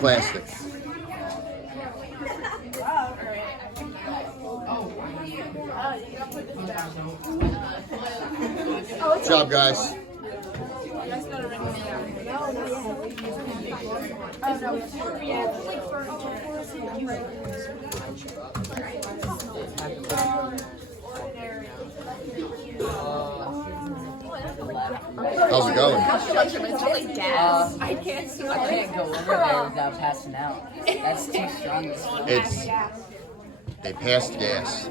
plastic. Good job, guys. How's it going? I can't go over there without passing out. That's too strong. They passed gas.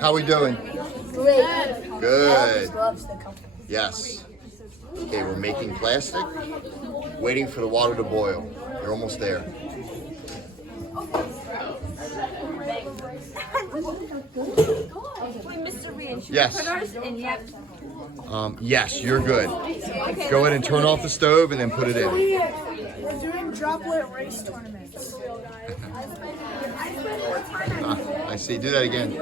How we doing? Great. Good. Yes. Okay, we're making plastic, waiting for the water to boil. You're almost there. Yes. Yes, you're good. Go ahead and turn off the stove and then put it in. We're doing droplet race tournaments. I see. Do that again.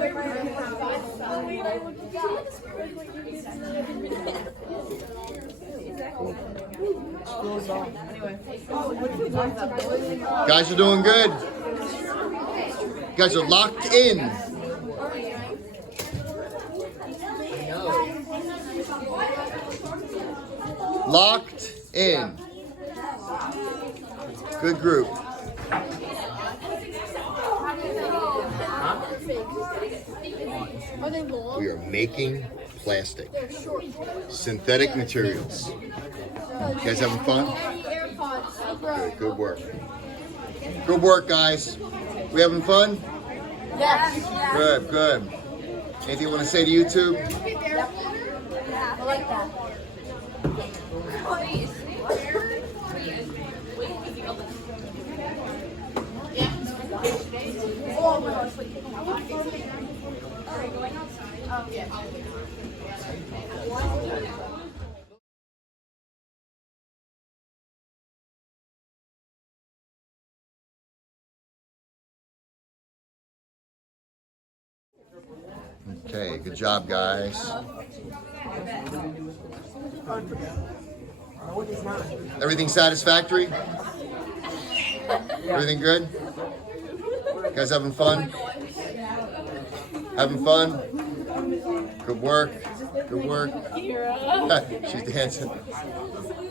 Guys are doing good. You guys are locked in. Locked in. Good group. We are making plastic. Synthetic materials. You guys having fun? Good work. Good work, guys. We having fun? Yes. Good. Anything you want to say to YouTube? I like that. Okay, good job, guys. Everything satisfactory? Everything good? You guys having fun? Having fun? Good work. Good work. She's dancing.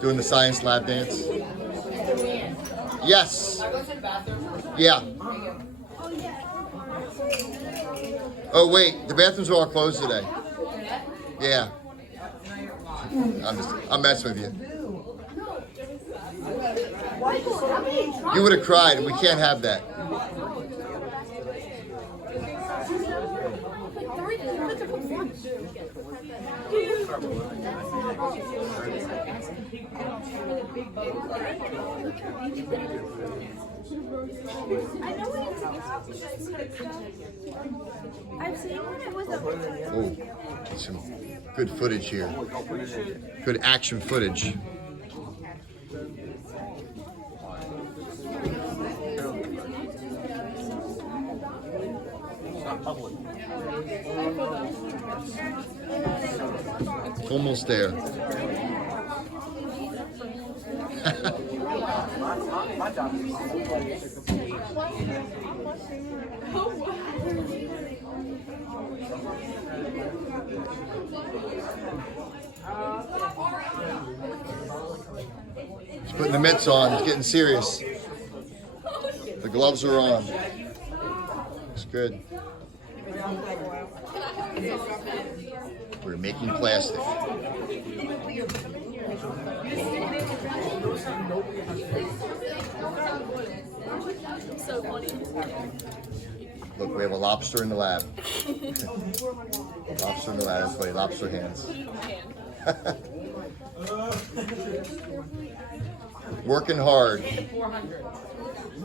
Doing the science lab dance. Yes. Yeah. Oh wait, the bathrooms are all closed today. Yeah. I'm messing with you. You would have cried, and we can't have that. I've seen when it was a... Oh, some good footage here. Good action footage. Almost there. He's putting the mitts on. It's getting serious. The gloves are on. It's good. We're making plastic. So funny. Look, we have a lobster in the lab. Lobster in the lab. That's funny. Lobster hands. Working hard.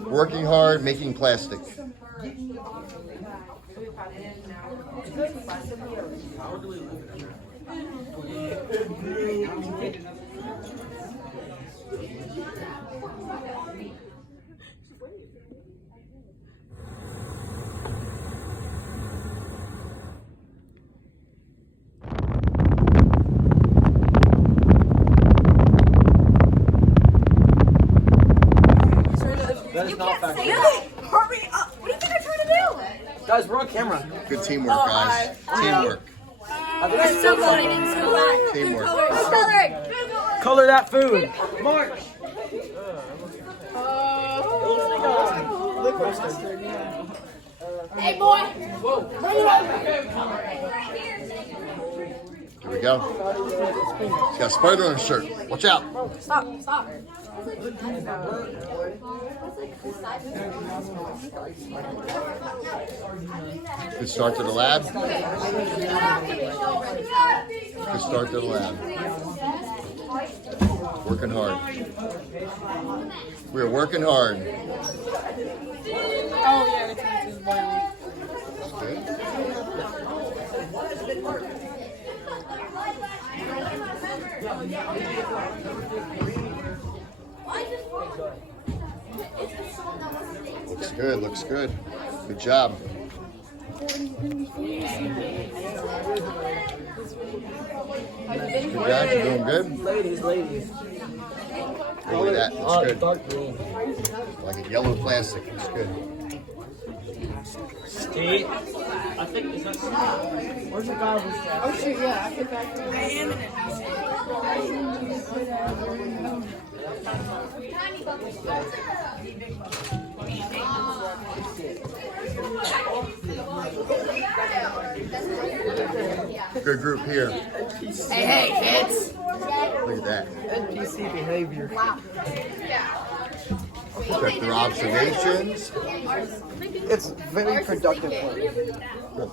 Working hard, making plastic. You can't say Billy, that. hurry up. What do you think I'm trying to do? Guys, we're on camera. Good teamwork, guys. Teamwork. It's so funny. Teamwork. Coloring. Color that food. Mark. Hey, boy. Here we go. He's got a spider on his shirt. Watch out. Stop. Good start to the lab. Good start to the lab. Working hard. We're working hard. Oh yeah, the tank is boiling. Looks good, looks good. Good job. Good guys, you doing good? Ladies. Look at that, looks good. Dark green. Like a yellow plastic, looks good. Steve. I think is that Steve? Where's the guy who's Oh shoot, yeah, I put back there. I am in it. Good group here. Hey, kids. Look at that. NPC behavior. Check their observations. It's very productive work.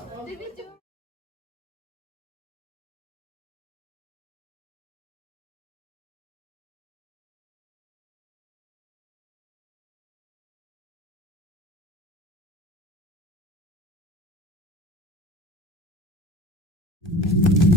Good.